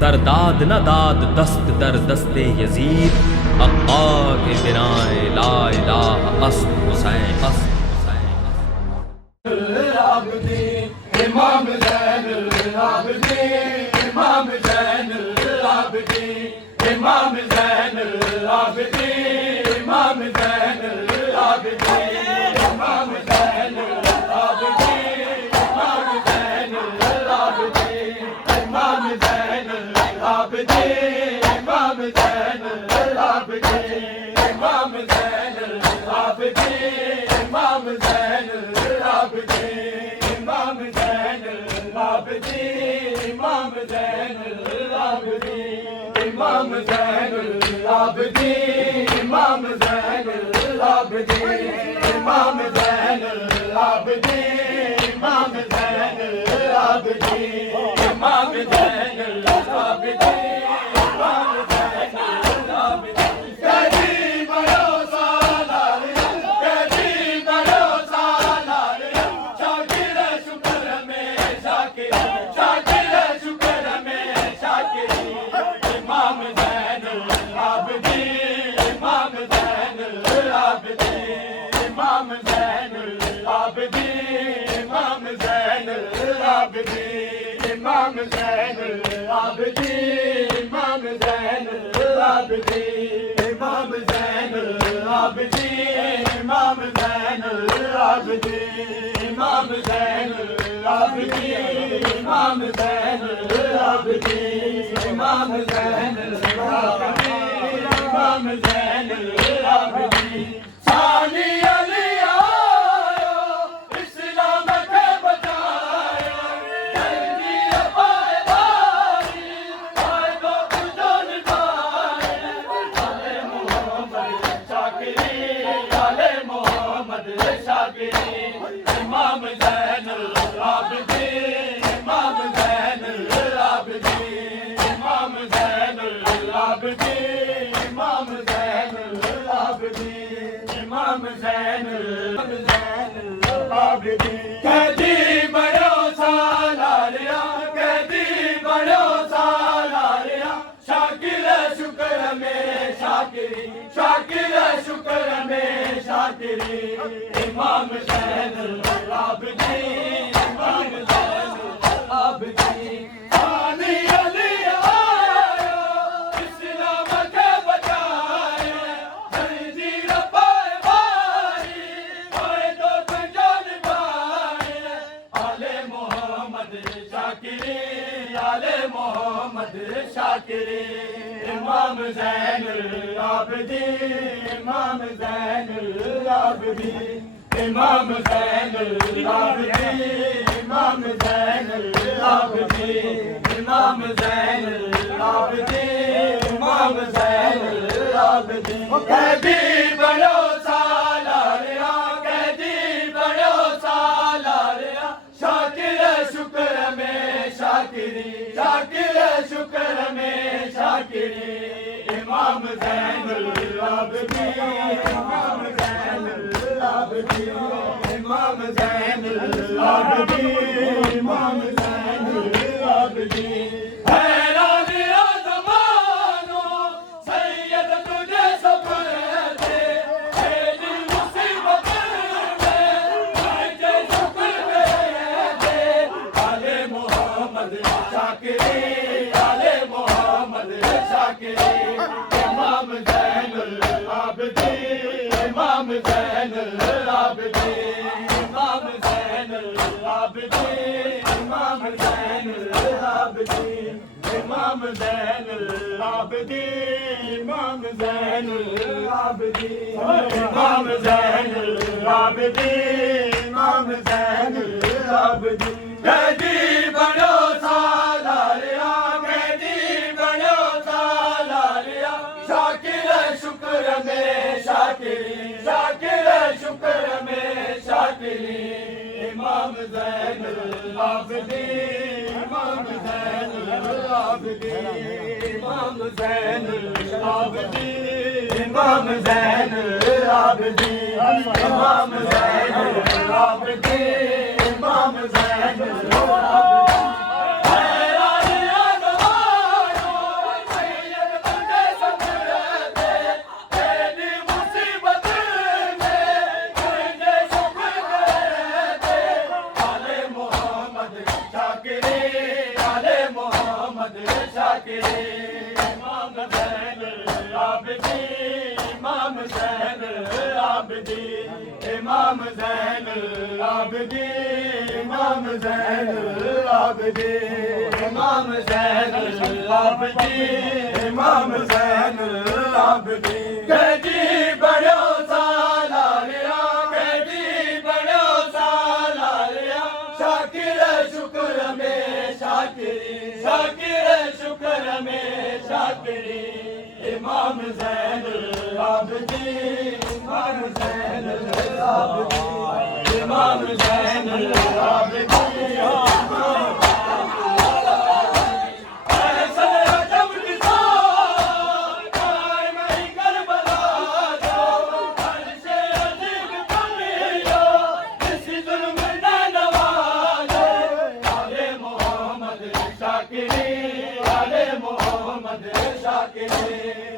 दरदाद न दाद दस्त दर दस्ते यजीद, अक्का के बिनाए ला इलाहा अस्त हुसैन अस्त इमाम ज़ैनुल आबिदीन, इमाम ज़ैनुल आबिदीन, इमाम ज़ैनुल आबिदीन, इमाम ज़ैनुल आबिदीन, इमाम ज़ैनुल आबिदीन, इमाम ज़ैनुल आबिदीन, इमाम ज़ैनुल आबिदीन, इमाम ज़ैनुल आबिदीन, इमाम ज़ैनुल आबिदीन, इमाम ज़ैनुल आबिदीन, इमाम ज़ैनुल आबिदीन, इमाम ज़ैनुल आबिदीन, इमाम ज़ैनुल आबिदीन, इमाम ज़ैनुल आबिदीन, इमाम ज़ैनुल आबिदीन, इमाम ज़ैनुल आबिदीन, इमाम ज़ैनुल आबिदीन, इमाम ज़ैनुल आबिदीन। कदी बड़ो सालारिया, कदी बड़ो सालारिया, शाकिर शुक्र में शाकिर, शाकिर शुक्र में शाकिर, इमाम ज़ैनुल आबिदीन, इमाम ज़ैनुल आबिदीन, इमाम ज़ैनुल आबिदीन, इमाम ज़ैनुल आबिदीन, इमाम ज़ैनुल आबिदीन, इमाम ज़ैनुल आबिदीन, इमाम ज़ैनुल आबिदीन, इमाम ज़ैनुल आबिदीन, इमाम ज़ैनुल आबिदीन, इमाम ज़ैनुल आबिदीन, इमाम ज़ैनुल आबिदीन, इमाम ज़ैनुल आबिदीन। सानी अली आयो, इस्लाम के बचाया, जंगी पाए भाई, आए तो तुझो निभाए, आले मोहम्मद शाकिरी, आले मोहम्मद शाकिरी, इमाम ज़ैनुल आबिदीन, इमाम ज़ैनुल आबिदीन, इमाम ज़ैनुल आबिदीन, इमाम ज़ैनुल आबिदीन, इमाम ज़ैनुल आबिदीन। कदी बड़ो सालारिया, कदी बड़ो सालारिया, शाकिर शुक्र में शाकिरी, शाकिर शुक्र में शाकिरी, इमाम ज़ैनुल आबिदीन, इमाम ज़ैनुल आबिदीन। सानी अली आयो, इस्लाम के बचाए, जंजीर पाए भाई, आए तो तुझो निभाए, आले मोहम्मद शाकिरी, आले मोहम्मद शाकिरी, इमाम ज़ैनुल आबिदीन, इमाम ज़ैनुल आबिदीन, इमाम ज़ैनुल आबिदीन, इमाम ज़ैनुल आबिदीन, इमाम ज़ैनुल आबिदीन, इमाम ज़ैनुल आबिदीन। कदी बड़ो सालारिया, कदी बड़ो सालारिया, शाकिर शुक्र में शाकिरी, शाकिर शुक्र में शाकिरी, इमाम ज़ैनुल आबिदीन, इमाम ज़ैनुल आबिदीन, इमाम ज़ैनुल आबिदीन, इमाम ज़ैनुल आबिदीन। हैरान या ज़मानो, सैयद तुझे सपरते, तेरी मुसीबत में तुझे शुक्र दे, आले मोहम्मद शाकिरी, आले मोहम्मद शाकिरी, इमाम ज़ैनुल आबिदीन, इमाम ज़ैनुल आबिदीन, इमाम ज़ैनुल आबिदीन, इमाम ज़ैनुल आबिदीन, इमाम ज़ैनुल आबिदीन, इमाम ज़ैनुल आबिदीन, इमाम ज़ैनुल आबिदीन, इमाम ज़ैनुल आबिदीन। कदी बड़ो सालारिया, कदी बड़ो सालारिया, शाकिर शुक्र में शाकिरी, शाकिर शुक्र में शाकिरी, इमाम ज़ैनुल आबिदीन, इमाम ज़ैनुल आबिदीन, इमाम ज़ैनुल आबिदीन, इमाम ज़ैनुल आबिदीन, इमाम ज़ैनुल आबिदीन, इमाम ज़ैनुल आबिदीन। हैरान या ज़मानो, मोहम्मद शाकिरी इमाम ज़ैनुल आबिदीन इमाम ज़ैनुल आबिदीन इमाम ज़ैनुल आबिदीन इमाम ज़ैनुल आबिदीन इमाम ज़ैनुल आबिदीन इमाम ज़ैनुल आबिदीन कैदी बड़ो सालारिया कैदी बड़ो सालारिया शाकिर शुक्र में शाकिरी शाकिर शुक्र में शाकिरी इमाम ज़ैनुल आबिदीन इमाम ज़ैनुल आबिदीन इमाम ज़ैनुल आबिदीन शाकिरी आले मोहम्मद शाकिरी